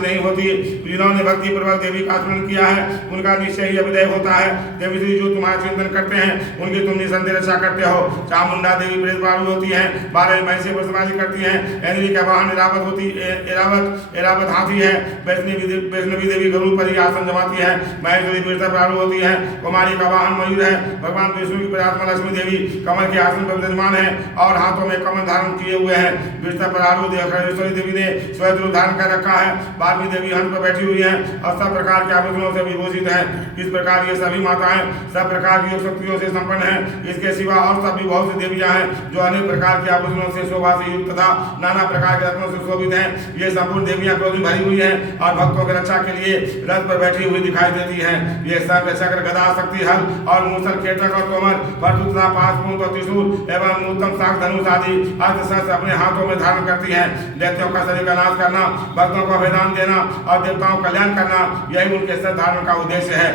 प्राप्ति नहीं होती। जिन्होंने भक्ति पूर्वक देवी का स्मरण किया है उनका निश्चय ही अभिदय होता है। देवी श्री जो तुम्हारा चिंतन करते हैं उनकी तुम निसंदेह रक्षा करते हो। चामुंडा देवी प्रेत बारू होती है, 12 महिषी पर सवारी करती है। इंद्री का वाहन एरावत होती एरावत हाथी है। वैष्णवी देवी गरुड़ पर ही आसन जमाती है। महेश्वरी वृषभ प्रारू होती है। कुमारी का वाहन मयूर है। भगवान विष्णु की प्रियात्मा लक्ष्मी देवी कमल के आसन पर विराजमान है और हाथों में कमल धारण किए हुए हैं। वृषभ प्रारू खगेश्वरी देवी ने श्वेत रूप धारण कर रखा है। वाल्मी देवी हंस पर बैठी हुई है और सब प्रकार के आभूषणों से विभूषित है। इस प्रकार ये सभी माताएं सब प्रकार की योग शक्तियों से संपन्न है। इसके सिवा और सब भी बहुत सी देवियां हैं जो अनेक प्रकार के आभूषणों से शोभा से युक्त तथा नाना प्रकार के रत्नों से शोभित हैं। ये संपूर्ण देवियां क्रोध में भरी हुई है और भक्तों की रक्षा के लिए रथ पर बैठी हुई दिखाई देती है। ये शंख चक्र गदा शक्ति हल और मूसल केतक और तोमर भरतुता पाशपूत और त्रिशूल एवं उत्तम शाख धनुष आदि अस्त्र शस्त्र अपने हाथों में धारण करती है। दैत्यों का शरीर का नाश करना, भक्तों को अभयदान देना और देवताओं का कल्याण करना यही उनके सत धारण का उद्देश्य है।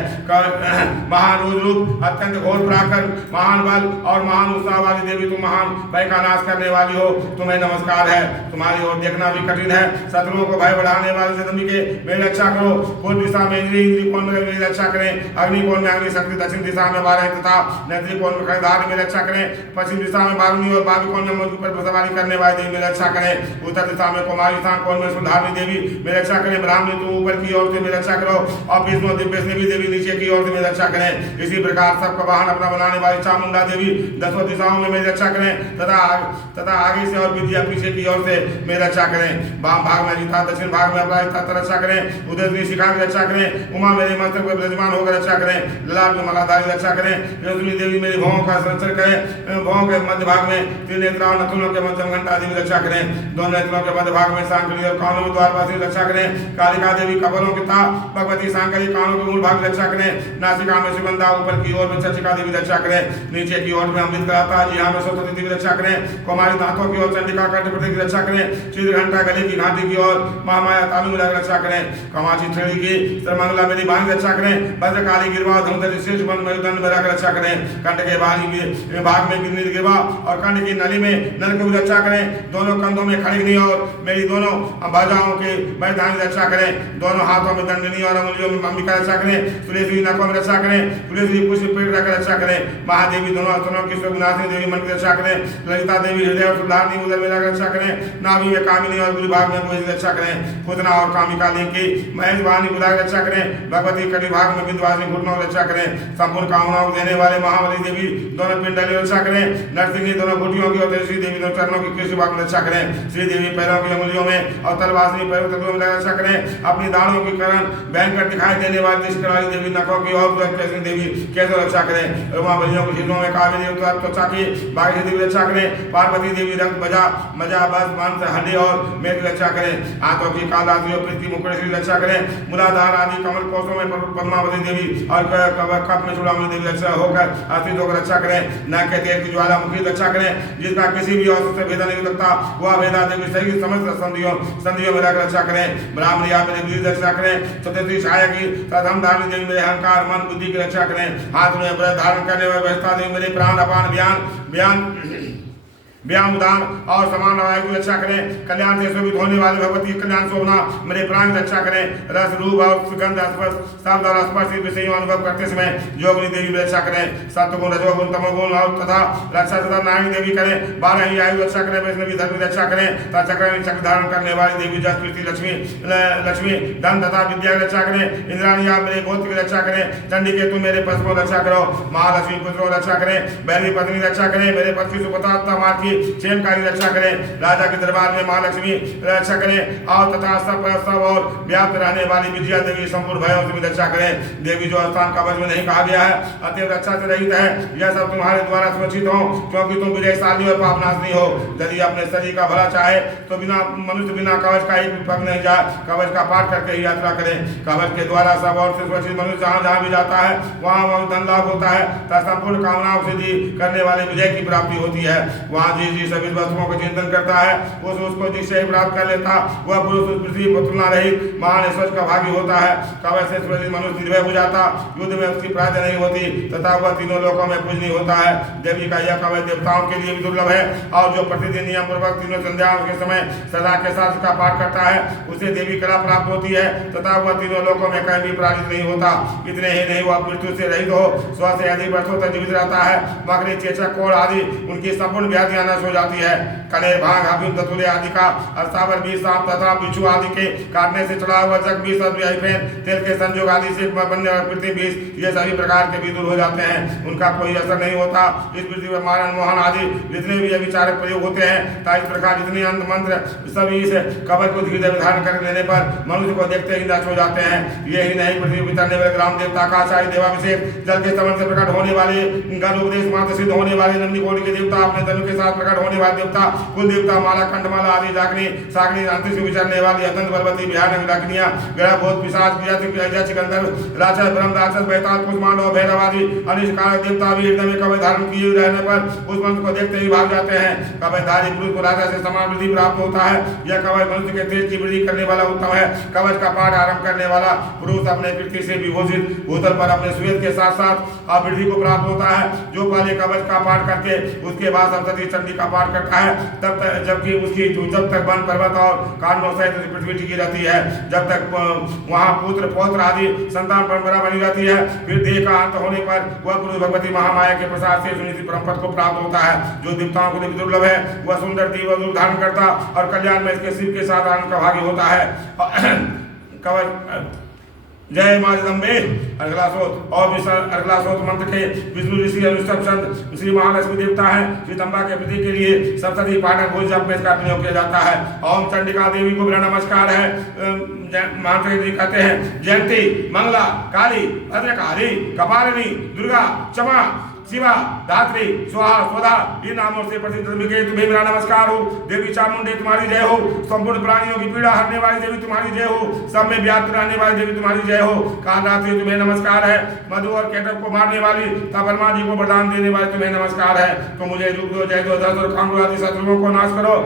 महान रूप अत्यंत घोर पराक्रम महान बल और महान उत्साह वाली देवी तुम महान भय का नाश करने वाली हो। तुम्हें नमस्कार है। तुम्हारी ओर देखना भी कठिन है। शत्रुओं को भय बढ़ाने वाले जगदम्बिके मेरी रक्षा करो। पूर्व दिशा में इंद्री कोण में मेरी रक्षा करें। अग्नि कोण में अग्नि शक्ति, दक्षिण दिशा में वाराही तथा नैत्री कोण में खड़गधार मेरी रक्षा करें। पश्चिम दिशा में बारुणी और भावी कोण में मुझ पर सवारी करने वाली देवी मेरी रक्षा करें। उत्तर दिशा में कुमारी स्थान कोण में सुधारणी देवी मेरी रक्षा करें। ब्राह्मणी तुम ऊपर की ओर से मेरी रक्षा करो और वैष्णवी देवी नीचे की ओर से मेरी रक्षा करें। इसी प्रकार सबका वाहन अपना बनाने वाली चामुंडा देवी 10 दिशाओं में मेरी रक्षा करें तथा आगे से और विद्या पीछे की ओर से मेरी रक्षा करें। वाम भाग में अजिता, दक्षिण भाग में अपराजिता रक्षा करें। उदय शिखा की रक्षा करें। उमा मेरे मस्तक पर विराजमान होकर रक्षा करें। ललाट में मालाधारी रक्षा करें। वैष्णवी देवी मेरे भवों का संरक्षण करें। भवों के मध्य भाग में त्रिनेत्रा और नथुनों के मध्यम घंटा देवी रक्षा करें। दोनों नेत्रों के मध्य भाग में सांकली और कानों में द्वारपासी रक्षा करें। कालिका देवी कपालों के ता भगवती सांकली कानों के मूल भाग रक्षा करें। नासिका में सुगंधा, ऊपर की ओर में चंद्रिका देवी रक्षा करें। नीचे की ओर में अमृत कराता जी यहाँ में सरस्वती देवी रक्षा करें। कुमारी दांतों की ओर चंडिका कंठपति की रक्षा करें। चित्र घंटा गले की घाटी की ओर महामाया तालु मिला रक्षा करें। कमाची थेड़ी की सर्वमंगला मेरी बाणी रक्षा करें। भद्रकाली गिरवा धनुधर शेष बन मयुदंड में रख रक्षा करें। कंठ के बाहरी भाग में गिरनी गिरवा और कंठ की नली में नल को रक्षा करें। दोनों कंधों में खड़गनी और मेरी दोनों भुजाओं के वैधानिक रक्षा करें। दोनों हाथों में दंडनी और अंगुलियों में अंबिका रक्षा करें। तुलसी नखों में रक्षा करें। तुलसी पुष्प पेट रख रक्षा करें। महादेवी दोनों स्तनों की सुगनासिनी देवी मन की रक्षा करें। ललिता देवी हृदय और सुधारनी उदर में रक्षा करें। नाभि में कामिनी और गुरु भाग में कोई रक्षा करें। पुतना और कामिका लिंग की महेश वाहनी बुधा रक्षा करें। भगवती कटी भाग में विंध्यवासिनी घुटनों रक्षा करें। संपूर्ण कामनाओं देने वाले महाबली देवी दोनों पिंडली रक्षा करें। नरसिंह दोनों घुटियों की और श्री देवी दोनों चरणों की कृष्ण भाग में रक्षा करें। श्री देवी पैरों की अंगुलियों में और तलवासिनी पैरों तत्वों में रक्षा करें। अपनी दाढ़ों की करण भयंकर दिखाई देने वाली दृष्टि वाली देवी नखों की और देवी कैसे रक्षा करें। उमा बलियों के शिरों में कावेरी त्वचा की भाग्य देवी रक्षा करें। पार्वती देवी रक्त बजा मजा बस मांस हड्डी और मेघ रक्षा करें। हाथों की कालादियों प्रीति मुकुट श्री रक्षा करें। मूलाधार आदि कमल कोषों में पद्मावती देवी और कप में चूड़ामणि देवी रक्षा होकर अस्थित होकर रक्षा करें। नाक के तेज की ज्वाला मुखी रक्षा करें। जिसका किसी भी औसत से भेदा नहीं हो सकता वह भेदा देवी सही समस्त संधियों में रख रक्षा करें। ब्राह्मण या मेरे गिरी रक्षा करें। चतुर्थी छाया की तथा धारणी देवी मेरे अहंकार मन बुद्धि की रक्षा करें। हाथ में व्रत धारण करने वाले व्यवस्था देवी मेरे प्राण अपान व्यायाम उदान और समान वायु की रक्षा करें। कल्याण से शोभित होने वाले भगवती कल्याण शोभना मेरे प्राण की रक्षा करें। रस रूप और सुगंध स्पर्श शब्द और स्पर्श विषयों अनुभव करते समय योगिनी देवी में रक्षा करें। सत्वगुण रजोगुण तमोगुण और तथा रक्षा तथा नारायणी देवी करें। 12 ही आयु रक्षा करें। वैष्णवी धर्म की रक्षा करें तथा चक्र धारण करने वाली देवी जस कीर्ति लक्ष्मी धन तथा विद्या की रक्षा करें। इंद्राणी आप मेरे गोत्र की रक्षा करें। चंडी के तुम मेरे पशु को रक्षा करो। महालक्ष्मी पुत्रों रक्षा करें। बैरवी पत्नी रक्षा करें। मेरे पति सुपता मार की क्षेम का रक्षा करें। राजा के दरबार में महालक्ष्मी रक्षा करें और तथा सब और व्याप्त रहने वाली विजया देवी संपूर्ण भयों से रक्षा करें। देवी जो स्थान का वश में नहीं कहा गया है अतएव रक्षा से रहित है। यह सब तुम्हारे द्वारा सुरक्षित हो क्योंकि तुम विजयशाली और पापनाशनी हो। यदि अपने शरीर का भला चाहे तो मनुष्य बिना कवच का एक भी पग नहीं जाए। कवच का पाठ करके ही यात्रा करें। कवच के द्वारा सब और से सुरक्षित मनुष्य जहाँ भी जाता है वहाँ धन लाभ होता है तथा संपूर्ण कामनाओं से करने वाले विजय की प्राप्ति होती है। वहाँ जिस जिस सभी वस्तुओं का चिंतन करता है उसको निश्चय प्राप्त कर लेता। वह पुरुष उस पृथ्वी पर तुलना रहित महान ऐश्वर्य का भागी होता है। कवय से मनुष्य निर्भय हो जाता, युद्ध में उसकी प्रार्थना नहीं होती तथा वह तीनों लोकों में पूजनीय होता है। देवी का यह कवय देवताओं के लिए भी दुर्लभ है और जो प्रतिदिन नियम पूर्वक तीनों संध्याओं के समय सदा के साथ उसका पाठ करता है उसे देवी कला प्राप्त होती है तथा वह तीनों लोकों में कहीं भी पराजित नहीं होता। इतने ही नहीं वह मृत्यु से रहित हो 100 से अधिक वर्षों तक जीवित रहता है। मकड़ी, चेचक, कोढ़ आदि उनकी संपूर्ण व्याधियां नष्ट हो जाती है। कनेर, भांग, हाकिम, धतूरे आदि का अस्थावर बीज, सांप तथा बिच्छू आदि के काटने से चढ़ा हुआ जग बीज, तेल के संयोग आदि से बनने वाले पृथ्वी बीज, ये सभी प्रकार के बीज दूर हो जाते हैं, उनका कोई असर नहीं होता। इस पृथ्वी पर मारण, मोहन आदि जितने भी विचारक प्रयोग होते हैं इस प्रकार जितने अंत मंत्र सभी इस कवच को धीरे धीरे धारण कर लेने पर मनुष्य को देखते ही नष्ट हो जाते हैं। यही नहीं पृथ्वी पर उतरने वाले ग्राम देवता का आचार्य देवाभिषेक, जल के स्तवन से प्रकट होने वाले गण उपदेश मात्र सिद्ध होने वाले नंदी कोटि के देवता, अपने धनु के साथ प्रकट होने वाले देवता, कुल देवता, माला, कंठमाला आदि, डाकनी, सागनी, अंतरिक्ष में विचरने वाली अत्यंत बलवती भयानक डाकनियां, ग्रह, भूत, पिशाच, गंधर्व, राक्षस, ब्रह्म, राक्षस, बैताल, कुष्मांडव, भैरव आदि अनिष्कारक देवता भी हृदय में कवच धारण किए रहने पर उस मंत्र को देखते ही भाग जाते हैं। कवचधारी पुरुष को राजा से समान वृद्धि प्राप्त होता है। यह कवच मनुष्य के तेज की वृद्धि करने वाला उत्तम है। कवच का पाठ आरंभ करने वाला पुरुष अपने पृथ्वी से विभूषित भूतल पर अपने श्वेत के साथ साथ वृद्धि को प्राप्त होता है। जो पहले कवच का पाठ करके उसके बाद सप्तती चंडी का पाठ करता है तब तक जबकि उसकी जब तक वन पर्वत और कांडों सहित पृथ्वी टिकी रहती है, जब तक वहाँ पुत्र पौत्र आदि संतान परंपरा बनी रहती है, फिर देह का अंत होने पर वह पुरुष भगवती महामाया के प्रसाद से सुनिश्चित परम पद को प्राप्त होता है। जो देवताओं को दुर्लभ है वह सुंदर दिव्य रूप धारण करता और कल्याण में इसके शिव के साथ आनंद का भागी होता है। कवच जय मां जगदम्बे। अगला स्रोत और अगला स्रोत मंत्र के विष्णु ऋषि अनुष्ठव संत श्री महालक्ष्मी देवता है। श्री तंबा के प्रतीक के लिए सप्तती पाठक भोज जप में इसका प्रयोग किया जाता है। ओम चंडिका देवी को मेरा नमस्कार है। मंत्र कहते हैं जयंती, मंगला, काली, भद्रकाली, कपालिनी, दुर्गा, क्षमा, शिवा, धात्री, स्वाहा, स्वधा, इन नामों से प्रसिद्ध तुम्हें मेरा नमस्कार हो। देवी चामुंडे तुम्हारी जय हो। संपूर्ण प्राणियों की पीड़ा हरने वाली देवी तुम्हारी जय हो। सब में व्याप्त रहने वाली देवी तुम्हारी जय हो। कालरात्रि तुम्हें नमस्कार है। मधु और केटक को मारने वाली तथा ब्रह्मा जी को वरदान देने वाली तुम्हें नमस्कार है। तो मुझे रूप दो, जय दो, दस और कांगो आदि शत्रुओं को नाश करो।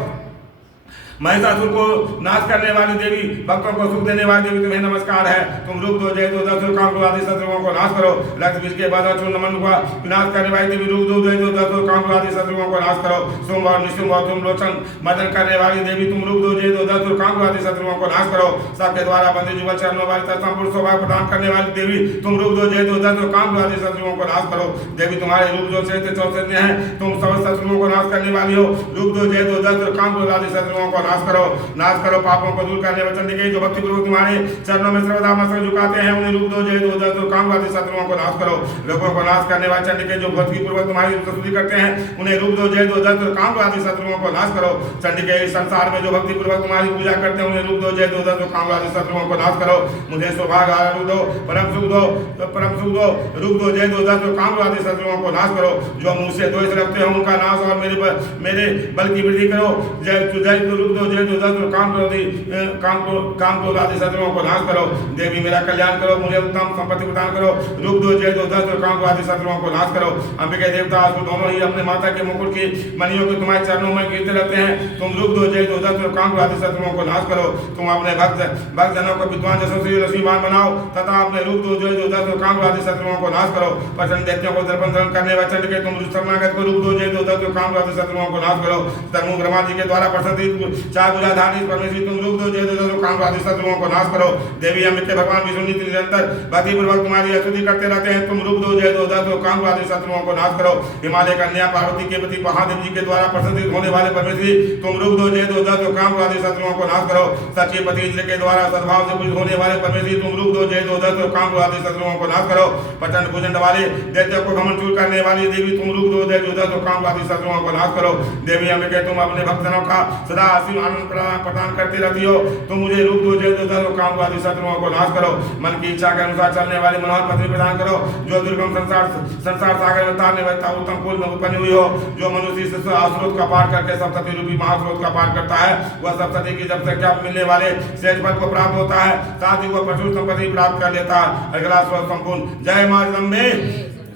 महिषासुर को नाश करने वाली देवी, भक्तों को सुख देने वाली देवी तुम्हें नमस्कार है। तुम रूप दो, जय दो, दस कांगो आदि शत्रुओं को नाश करो। रक्त बीज के बाद चूर्ण का विनाश करने वाली देवी, रूप दो, जय दो, दस कांगो आदि शत्रुओं को नाश करो। शुंभ और निशुंभ और तुम लोचन मर्दन करने वाली देवी, तुम रूप दो, जय दो, दस कांगो आदि शत्रुओं को नाश करो। सबके द्वारा बंदी जुगल चरणों वाली संपूर्ण शोभा प्रदान करने वाली देवी, तुम रूप दो, जय दो, दस कांगो आदि शत्रुओं को नाश करो। देवी तुम्हारे रूप जो श्रेष्ठ चौसन्य है, तुम समस्त शत्रुओं को नाश करने वाली हो। रूप दो, जय दो, दस कांगो आदि शत्रुओं को नाश करो। नाश करो पापों को दूर करने वचन के जो भक्ति पूर्वक तुम्हारे चरणों में सर्वदा मस्तक झुकाते हैं, उन्हें रूप दो, जय दो, दस काम आदि शत्रुओं को नाश करो। लोगों को नाश करने वाले चंडी के जो भक्ति पूर्वक तुम्हारी स्तुति करते हैं, उन्हें रूप दो, जय दो, दस काम आदि शत्रुओं को नाश करो। चंडी के इस संसार में जो भक्ति पूर्वक तुम्हारी पूजा करते हैं, उन्हें रूप दो, जय दो, दस काम आदि शत्रुओं को नाश करो। मुझे सौभाग्य रूप दो, परम सुख दो, रूप दो, जय दो, दस काम आदि शत्रुओं को नाश करो। जो मुझ से द्वेष रखते हैं उनका नाश और मेरे बल की वृद्धि करो। जय रूप दो, जय दो, दस काम क्रोध आदि शत्रुओं को नाश करो। देवी मेरा कल्याण करो, मुझे उत्तम संपत्ति प्रदान करो। रूप दो, जय दो, दस काम क्रोध आदि शत्रुओं को नाश करो। अंबिका देवता असुर दोनों ही अपने माता के मुकुट की मणियों को तुम्हारे चरणों में गिरते रहते हैं। तुम रूप दो, जय दो, दस काम क्रोध आदि शत्रुओं को नाश करो। तुम अपने भक्त जनों को विद्वान यशस्वी रश्मिमान बनाओ तथा अपने रूप दो, जय दो, दस काम क्रोध आदि शत्रुओं को नाश करो। प्रचंड दैत्यों को दर्पण करने वाले चंड के तुम शरणागत को रूप दो, जय दो, दस काम क्रोध आदि शत्रुओं को नाश करो। धर्म ब्रह्मा जी के द्वारा प्रसिद्ध चार भुजाधारी परमेश्वरी तुम रूप दो, जय दो, दस काम आदि शत्रुओं को नाश करो। देवी अम्बिके भगवान विष्णु निरंतर भक्ति पूर्वक तुम्हारी स्तुति करते रहते हैं। तुम रूप दो, जय दो, दस काम आदि शत्रुओं को नाश करो। हिमालय कन्या पार्वती के प्रति महादेव जी के द्वारा प्रसिद्ध होने वाले परमेश्वरी तुम रूप दो, जय दो, दस काम आदि शत्रुओं को नाश करो। सचिपति इंद्र के द्वारा सद्भाव से पूजित होने वाले परमेश्वरी तुम रूप दो, जय दो, दस काम आदि शत्रुओं को नाश करो। प्रचंड भुजंड वाले दैत्यों को घमंड चूर करने वाली देवी तुम रूप दो, जय दो, दस काम आदि शत्रुओं को नाश करो। देवी अम्बिके तुम अपने भक्तजनों का सदा असीम आनंद प्रदान करती रहती हो। तुम मुझे रूप दो, जय दो, दस काम आदि शत्रुओं को नाश करो। मन की इच्छा के अनुसार चलने वाली मनोहर पत्नी प्रदान करो। जो दुर्गम संसार सागर में तारने वाली उत्तम कुल में उत्पन्न हुई हो। जो मनुष्य स्रोत का पार करके सप्तती रूपी महास्रोत का पार करता है, वह सप्तती की जब संख्या मिलने वाले शेष फल को प्राप्त होता है, साथ ही वह प्रचुर संपत्ति प्राप्त कर लेता है। अगला स्रोत संपूर्ण। जय मां जगदम्बे।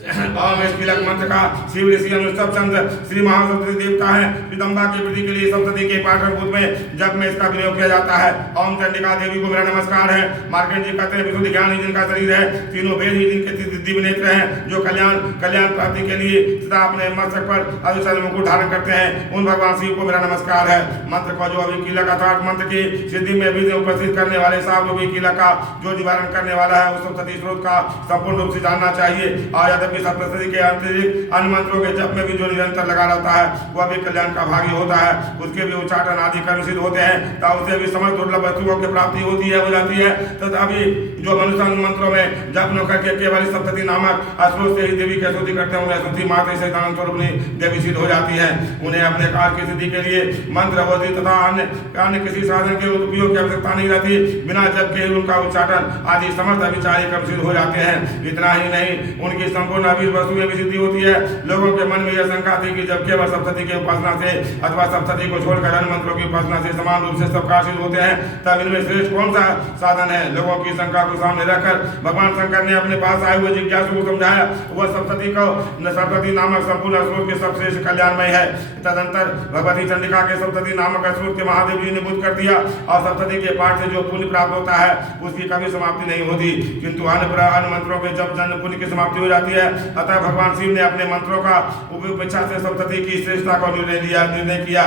ओम इस कीलक मंत्र का शिव ऋषि अनुष्ठव चंद्र श्री महासरस्वती देवता है जगदम्बा की वृद्धि के लिए सप्तती के पाठक भूत में जब में इसका प्रयोग किया जाता है। ओम चंडिका देवी को मेरा नमस्कार है। मार्कंड जी कहते हैं विशुद्ध ज्ञान ही जिनका शरीर है, तीनों वेद ही जिनके दिव्य नेत्र हैं, जो कल्याण प्राप्ति के लिए सदा अपने मस्तक पर अभिषेक मुकुट धारण करते हैं, उन भगवान शिव को मेरा नमस्कार है। मंत्र को जो अभी कीलक अर्थात मंत्र की सिद्धि में भी उपस्थित करने वाले साहब रूपी कीलक का जो निवारण करने वाला है उस सप्तती स्रोत का संपूर्ण रूप से जानना चाहिए। और यद्यपि सप्तशती के अतिरिक्त अन्य मंत्रों के जप में भी जो निरंतर लगा रहता है वह भी कल्याण का भागी होता है। उसके भी उच्चाटन आदि कर्म सिद्ध होते हैं तथा उसे भी समस्त दुर्लभ वस्तुओं की प्राप्ति होती है हो जाती है। तथा भी जो मनुष्य मंत्रों में जप न करके केवल सप्तती नामक स्रोत से ही देवी की स्तुति करते हैं स्तुति मात्र से स्वरूप देवी सिद्ध हो जाती है। उन्हें अपने कार्य की सिद्धि के लिए मंत्र अवधि तथा अन्य किसी साधन के उपयोग की आवश्यकता नहीं रहती। बिना जप के ही उनका उच्चाटन आदि समस्त अभिचारी कर्म सिद्ध हो जाते हैं। इतना ही नहीं उनकी संपूर्ण अभी वस्तु में भी सिद्धि होती है। लोगों के मन में यह शंका थी कि जब केवल सप्तती की उपासना से अथवा सप्तती को छोड़कर अन्य मंत्रों की उपासना से समान रूप से सब कार्य सिद्ध होते हैं तब इनमें श्रेष्ठ कौन सा साधन है। लोगों की शंका को सामने रखकर भगवान शंकर ने अपने पास आए हुए जिज्ञासु को समझाया वह सप्तती नामक संपूर्ण स्रोत के सबश्रेष्ठ कल्याणमय है। तदंतर भगवती चंडिका के सप्तती नामक स्रोत के महादेव जी ने बुद्ध कर दिया और सप्तती के पाठ से जो पुण्य प्राप्त होता है उसकी कभी समाप्ति नहीं होती, किंतु अन्य मंत्रों के जब जन्म पुण्य की समाप्ति हो जाती है। अतः भगवान शिव ने अपने मंत्रों का उपेक्षा से सप्तती की श्रेष्ठता को निर्णय किया।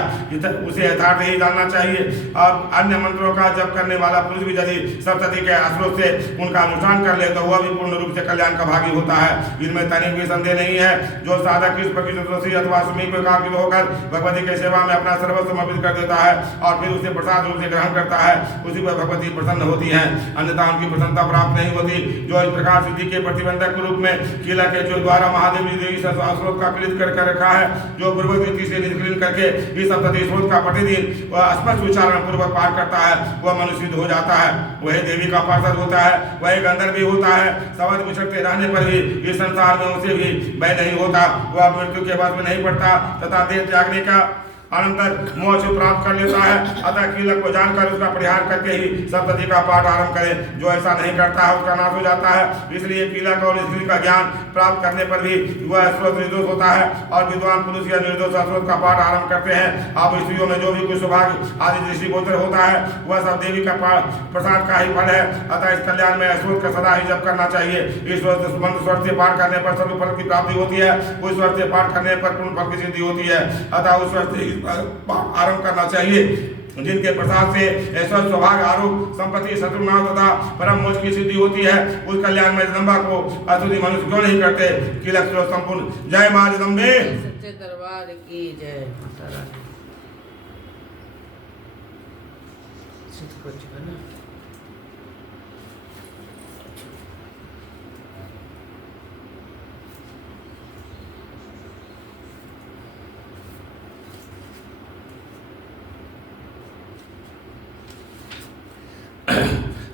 उसे यथार्थ ही जानना चाहिए। अब अन्य मंत्रों का जप करने वाला पुरुष भी यदि सप्तती के स्रोत से उनका अनुष्ठान कर ले तो वह भी पूर्ण रूप से कल्याण का भागी होता है। इनमें तनिक भी संदेह नहीं है। जो साधक इस प्रकृति अथवा समीप एकाग्र होकर भगवती की सेवा में अपना सर्वस्व समर्पित कर देता है और फिर उसे प्रसाद रूप से ग्रहण करता है उसी पर भगवती प्रसन्न होती है, अन्यथा उनकी प्रसन्नता प्राप्त नहीं होती। जो इस प्रकार सिद्धि के प्रतिबंधक के रूप में कीलक के जो द्वारा महादेव जी देवी स्रोत का क्लित कर रखा है, जो पूर्वक रीति से निष्क्रिय करके इस सप्तती स्रोत का प्रतिदिन वह स्पष्ट उच्चारण पूर्वक पाठ करता है वह मनुष्य सिद्ध हो जाता है। वही देवी का पार्षद होता है, वही गंधर्व भी होता है। शब्द बिछड़ते रहने पर भी इस संसार में उसे भी भय नहीं होता, वह मृत्यु के बाद में नहीं पड़ता तथा देह त्यागने का अनंतर मोक्ष प्राप्त कर लेता है। अतः कीलक को जानकर उसका परिहार करके ही सप्तती का पाठ आरंभ करें। जो ऐसा नहीं करता है उसका नाश हो जाता है। इसलिए कीलक और स्त्री का ज्ञान प्राप्त करने पर भी वह स्रोत निर्दोष होता है और विद्वान पुरुष या निर्दोष स्रोत का पाठ आरंभ करते हैं। अब स्त्रियों में जो भी कुछ सौभाग्य आदि दृष्टिगोचर होता है वह सब देवी का प्रसाद का ही फल है। अतः इस कल्याण में स्रोत का सदा ही जप करना चाहिए। इस स्वर से पाठ करने पर सर्व फल की प्राप्ति होती है, उस स्वर से पाठ करने पर पूर्ण फल की सिद्धि होती है। अतः उस स्वर से आरंभ करना चाहिए जिनके प्रसाद से ऐसा सौभाग्य आरोग्य संपत्ति शत्रुनाश तथा परम मोक्ष की सिद्धि होती है। उस कल्याण में जगदम्बा को अस्तुति मनुष्य क्यों नहीं करते। कीलक श्लोक संपूर्ण। जय मां जगदम्बे सच्चे दरबार की जय।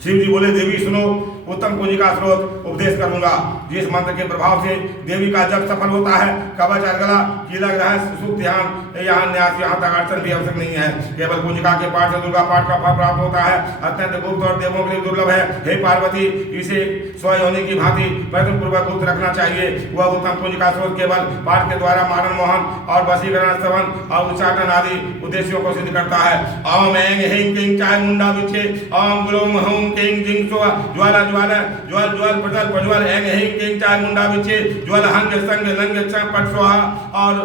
शिव जी बोले देवी सुनो, उत्तम पूंजी का स्रोत उपदेश करूंगा। जिस मंत्र के प्रभाव से देवी का जप सफल होता है, कवच अर्गला कीलक रहस्य सुख ध्यान यहाँ न्यास यहाँ तक अड़चन भी आवश्यक नहीं है। केवल पूंजिका के पाठ से दुर्गा पाठ का फल प्राप्त होता है। अत्यंत गुप्त और देवों के लिए दुर्लभ है। हे पार्वती, इसे स्वयं होने की भांति प्रयत्न पूर्वक गुप्त रखना चाहिए। वह उत्तम पूंजिका स्रोत केवल पाठ के द्वारा मारण मोहन और वशीकरण श्रवण और उच्चाटन आदि उद्देश्यों को सिद्ध करता है। ओम ऐं ह्रीं क्लीं चाय मुंडा विच्छे ओम ग्लोम हूं क्लीं जिं स्वा ज्वाला ज्वाला ज्वल ज्वल प्रज्वल प्रज्वल ऐं ह्रीं क्लीं चाय मुंडा विच्छे ज्वल हंग संग लंग च पट स्वाहा। और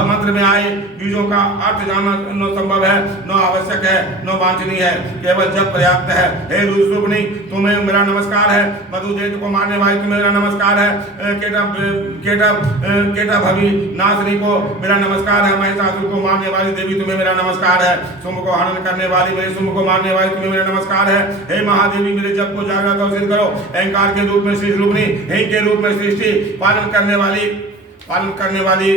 मंत्र में आए बीजों का अर्थ जानना न संभव है, न आवश्यक है, न वांछनीय है, केवल जब पर्याप्त है। हे रुद्रस्वरूपिणी, तुम्हें मेरा नमस्कार है। मधुदैत्य को मारने वाली तुम्हें मेरा नमस्कार है। केटा भवि नाशनी को मेरा नमस्कार है। महिषासुर को मारने वाली देवी तुम्हें मेरा नमस्कार है। शुंभ को हनन करने वाली मेरे शुंभ को मारने वाली तुम्हें मेरा नमस्कार है। हे महादेवी, मेरे जप को जागृत और सिद्ध करो। अहंकार के रूप में सृष्टि रूपिणी, हे के रूप में सृष्टि पालन करने वाली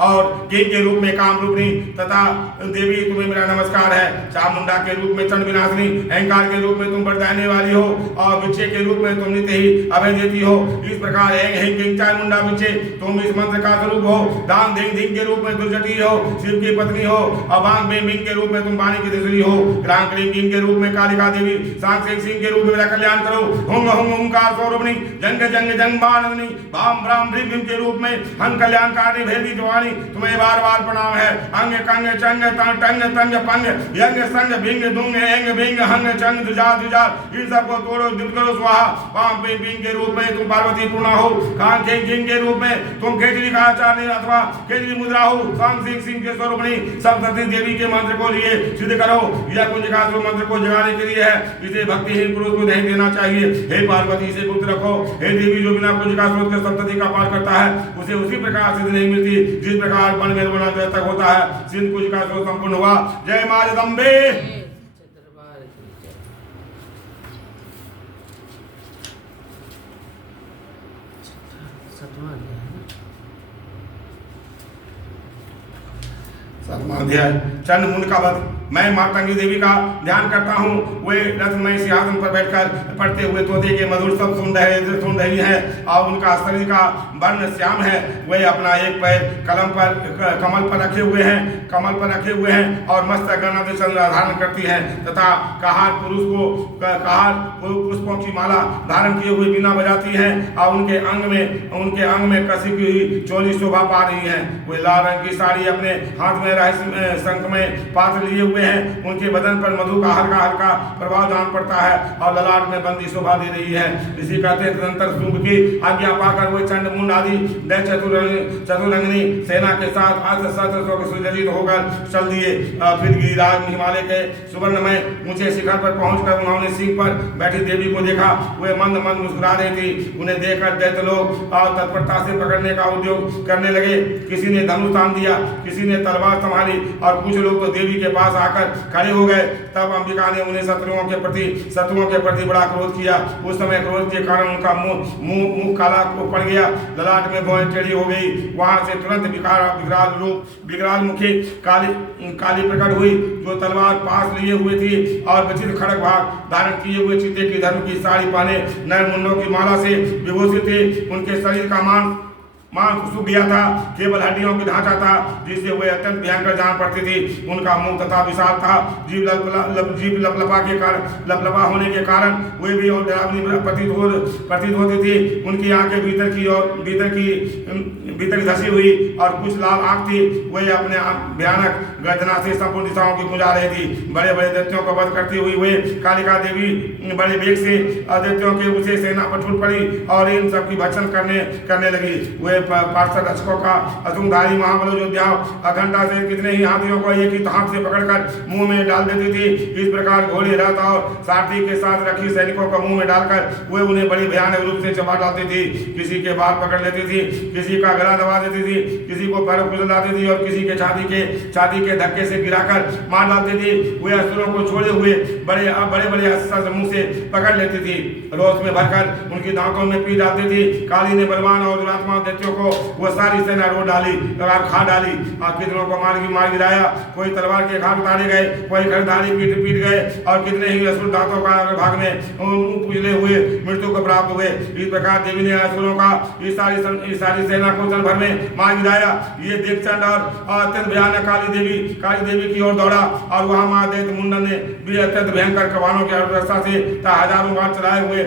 और किंग के रूप में कामरूपिणी तथा देवी तुम्हें मेरा नमस्कार है। चामुंडा के रूप में चंड विनाशिनी, अहंकार के रूप में तुम बरदाने वाली हो और विच्छे के रूप में तुम नित्य ही अभय देती हो। इस प्रकार है किंग चामुंडा विच्छे तुम इस मंत्र का स्वरूप हो। दान धिंग धिंग के रूप में दुर्जटी हो, शिव की पत्नी हो। अबांग में मिंग के रूप में तुम वाणी की दूसरी हो। ग्राम क्लीम किंग के रूप में कालिका देवी, सांग सिंह के रूप में मेरा कल्याण करो। हुंग हुंग हुंकार सौरभनी, जंग जंग जंग बाणनी, भाम भ्राम भ्रीम भीम के रूप में हम कल्याणकारी भेदी जवानी तुम्हें बार बार प्रणाम है। अंग कंग चंग टंग तंग पंग यंग संग भिंग दुंग एंग भिंग हंग चंग दुजा दुजा इन सबको तोड़ो दिल करो स्वाहा। पाम पे बिंग के रूप में तुम पार्वती पूर्णा हो। कान के जिंग के रूप में तुम खेजड़ी का आचार्य अथवा खेजड़ी मुद्रा हो। सांग सिंह के स्वरूपणी सब सती देवी के मंत्र को लिए सिद्ध करो। यह कुंज का मंत्र को जगाने के लिए है, इसे भक्तिहीन पुरुष को नहीं देना चाहिए। हे पार्वती इसे गुप्त रखो। हे देवी जो बिना कुंज का स्रोत के सप्तती का पाठ करता है उसे उसी प्रकार सिद्ध नहीं मिलती जिस प्रकार मन में बना तक होता है। सिंध कुंज का स्रोत संपूर्ण हुआ। जय मां जगदम्बे। दरबार की जय। सतवां अध्याय चंड मुंड का वध। मैं मातंगी देवी का ध्यान करता हूँ। वे रत्नमय सिंहासन पर बैठकर पढ़ते हुए तोते के मधुर शब्द सुन रही है और उनका शरीर का वर्ण श्याम है। वे अपना एक पैर कमल पर रखे हुए हैं और मस्त गणना से धारण करती हैं तथा कहार पुष्पों की माला धारण किए हुए बीना बजाती हैं और उनके अंग में कसी हुई चोली शोभा पा रही है। वे लाल रंग की साड़ी अपने हाथ में शंख में पात्र लिए हुए हैं। उनके बदन पर मधु का हल्का हल्का प्रभाव जान पड़ता है और ललाट में बंदी शोभा दे रही है। इसी कहते तदंतर शुंभ की आज्ञा पाकर वे चंड मुंड आदि चतुरंगिनी सेना के साथ अस्त्र शस्त्र सुसज्जित होकर चल दिए। फिर गिरिराज हिमालय के सुवर्णमय ऊंचे शिखर पर पहुंचकर उन्होंने सिंह पर बैठी देवी को देखा। वे मंद मंद मुस्कुरा रही थी। उन्हें देखकर दैत्य लोग तत्परता से पकड़ने का उद्योग करने लगे। किसी ने धनुष तान दिया, किसी ने तलवार संभाली और कुछ लोग तो देवी के पास आकर खड़े हो गए। तब अंबिका ने उन्हें शत्रुओं के प्रति बड़ा क्रोध किया। उस समय क्रोध के कारण उनका मुंह काला पड़ गया, ललाट में भौहें टेढ़ी हो गई। वहां से तुरंत विकराल मुखी काली प्रकट हुई जो तलवार पास लिए हुए थी और विचित्र खड़ग भाग धारण किए हुए चीते की धर्म की साड़ी पहने नर मुंडों की माला से विभूषित थे। उनके शरीर का मांस सूख गया था, केवल हड्डियों की ढांचा था जिससे वे अत्यंत भयंकर जान पड़ती थी। उनका मुंह तथा विशाल था। जीभ लपलपा होने के कारण वे भी और डरावनी प्रतीत होती थी। उनकी आंखें भीतर धसी हुई और कुछ लाल आंख थी। वे अपने भयानक गर्जना से संपूर्ण दिशाओं की गुंजा रही थी। बड़े बड़े दैत्यों को वध करती हुई वे कालिका देवी बड़े वेग से दैत्यों के उसे सेना पर छूट पड़ी और इन सबकी भक्षण करने लगी। वे पार्षद रक्षकों का असुमधारी महाबल योद्धा अघंटा से कितने ही हाथियों को एक ही हाथ से पकड़कर मुंह में डाल देती थी। इस प्रकार घोड़े रथ और सारथी के साथ रखी सैनिकों को मुंह में डालकर वे उन्हें बड़ी भयानक रूप से चबा डालती थी। किसी के बाल पकड़ लेती थी, किसी का गला दबा देती थी, किसी को पैरों कुचल डालती थी और किसी के छाती के धक्के से गिराकर मार डालती थी। वे असुरों को छोड़े हुए बड़े अस्त्र मुंह से पकड़ लेती थी। रोष में भरकर उनकी दांतों में पी डालती थी। काली ने बलवान और दुरात्मा दैत्यों को वो सारी सेना रोक डाली और खा डाली और कितनों को मार गिराया। कोई तलवार के घाट उतारे गए, कोई खरधारी पीट गए और कितने ही असुर दांतों का भाग में उजले हुए मृत्यु को प्राप्त हुए। इस प्रकार देवी ने असुरों का इस सारी सेना को क्षण भर में मार गिराया। ये देख चंड और अत्यंत भयानक काली देवी की ओर दौड़ा और वहां महादैत्य मुंडन ने भी अत्यंत भयंकर कमानों की अवस्था से हजारों बार चलाए हुए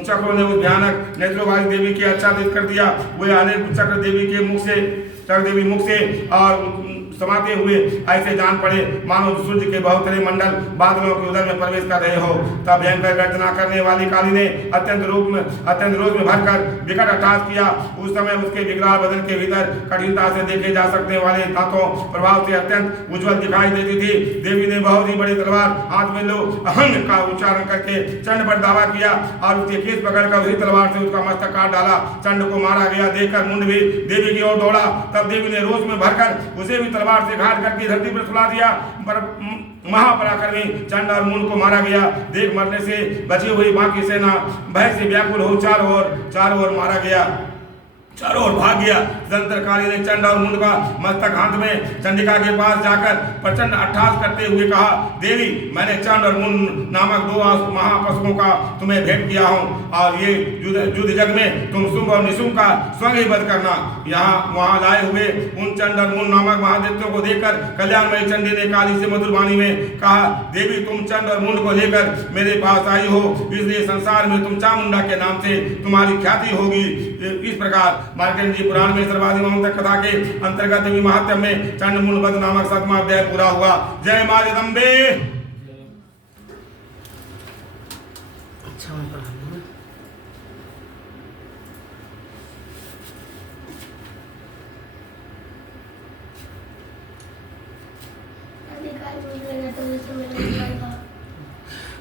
चक्रों ने उस भयानक नेत्रोवाली देवी के आच्छादित कर दिया। वे अनेक चक्र देवी मुख से और समाते हुए ऐसे जान पड़े मानो सूर्य के बहुतरे मंडल बादलों के उदर में प्रवेश कर रहे हो। तब भयंकर गर्जना करने वाली काली ने अत्यंत रोष में भरकर विकट अट्टहास किया। उस समय उसके विकराल बदन के भीतर कठिनता से देखे जा सकने वाले दांतों प्रभाव से अत्यंत उज्जवल दिखाई देती थी। देवी ने बहुत ही बड़ी तलवार हाथ में लो अहंग का उच्चारण करके चंड पर दावा किया और उसके केस पकड़कर उसी तलवार से उसका मस्तक काट डाला। चंड को मारा गया देखकर मुंड भी देवी की ओर दौड़ा। तब देवी ने रोष में भरकर उसे भी से घाट करके धरती पर सुला दिया। पर महापराक्रमी चंड और मुंड को मारा गया। देख मरने से बची हुई बाकी सेना भय से व्याकुल हो चारों ओर मारा गया। चारों ओर भाग गया। तदंतरकारी ने चंड और मुंड का मस्तक हाथ में चंडिका के पास जाकर प्रचंड अट्टहास करते हुए कहा, देवी, मैंने चंड और मुंड नामक 2 महापशुओं का तुम्हें भेंट किया हूँ और ये युद्ध जग में तुम शुंभ और निशुंभ का स्वयं ही वध करना। यहाँ वहां लाए हुए उन चंड और मुंड नामक महादेवों को देखकर कल्याणमयी चंडी ने काली से मधुर वाणी में कहा, देवी, तुम चंड और मुंड को लेकर मेरे पास आई हो, इसलिए संसार में तुम चामुंडा के नाम से तुम्हारी ख्याति होगी। इस प्रकार मार्कंडेय जी पुराण में सर्वाधिक महोत्तम कथा के अंतर्गत भी महात्म्य में चंड मुंड वध नामक 7वां अध्याय पूरा हुआ। जय मां जगदम्बे। अच्छा मैं पढ़ा दूँ।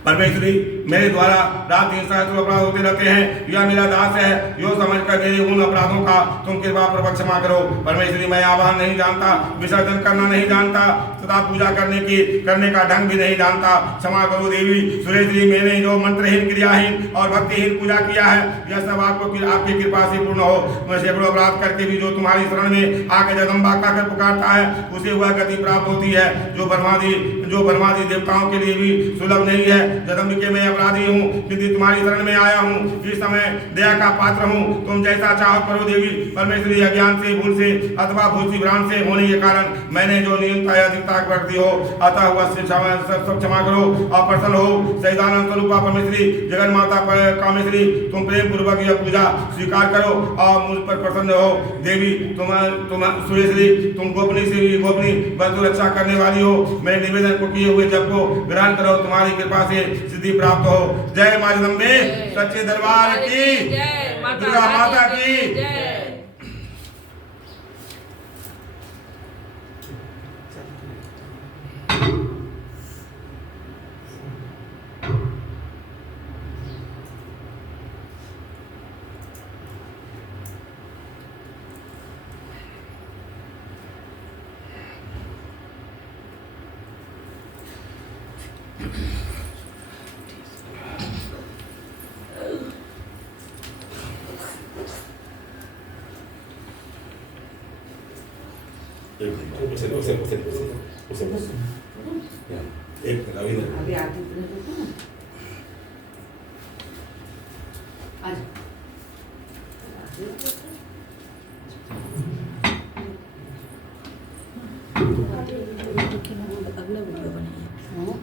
परमेश्वरी, मेरे द्वारा रात दिन सहस्त्रों अपराध होते रहते हैं, यह मेरा दास है, यो समझकर मेरे उन अपराधों का तुम कृपा पूर्वक क्षमा करो। परमेश्वरी, मैं आवाहन नहीं जानता, विसर्जन करना नहीं जानता तथा पूजा करने का ढंग भी नहीं जानता, क्षमा करो देवी। सुरेश्वरी, मैंने जो मंत्रहीन, क्रियाहीन और भक्तिहीन पूजा किया है, यह सब आपकी कृपा से पूर्ण हो। मैं सैकड़ों अपराध करके भी जो तुम्हारी शरण में आके जगदम्बा कहकर पुकारता है, उसे वह गति प्राप्त होती है जो ब्रह्मादि देवताओं के लिए भी सुलभ नहीं है। जगदम्बिके, मैं अपराधी हूँ, किंतु तुम्हारी शरण में आया हूँ, इस समय दया का पात्र हूँ, तुम जैसा चाहो करो देवी। परमेश्वरी, अज्ञान से, भूल से अथवा भूसी भ्रांत से होने के कारण मैंने जो न्यूनता या अधिकता करती हो, अतः वह सब क्षमा करो और प्रसन्न हो। सैदानंद स्वरूपा परमेश्वरी, जगन माता कामेश्वरी, तुम प्रेम पूर्वक यह पूजा स्वीकार करो और मुझ पर प्रसन्न हो। देवी, तुम सुरेश्वरी, तुम गोपनी से भी गोपनी बंधु रक्षा करने वाली हो, मेरे निवेदन को किए हुए जप को ग्रहण करो, तुम्हारी कृपा से सिद्धि प्राप्त हो। जय मां जगदम्बे, सच्चे दरबार की जय, दुर्गा माता की जय। अभी आती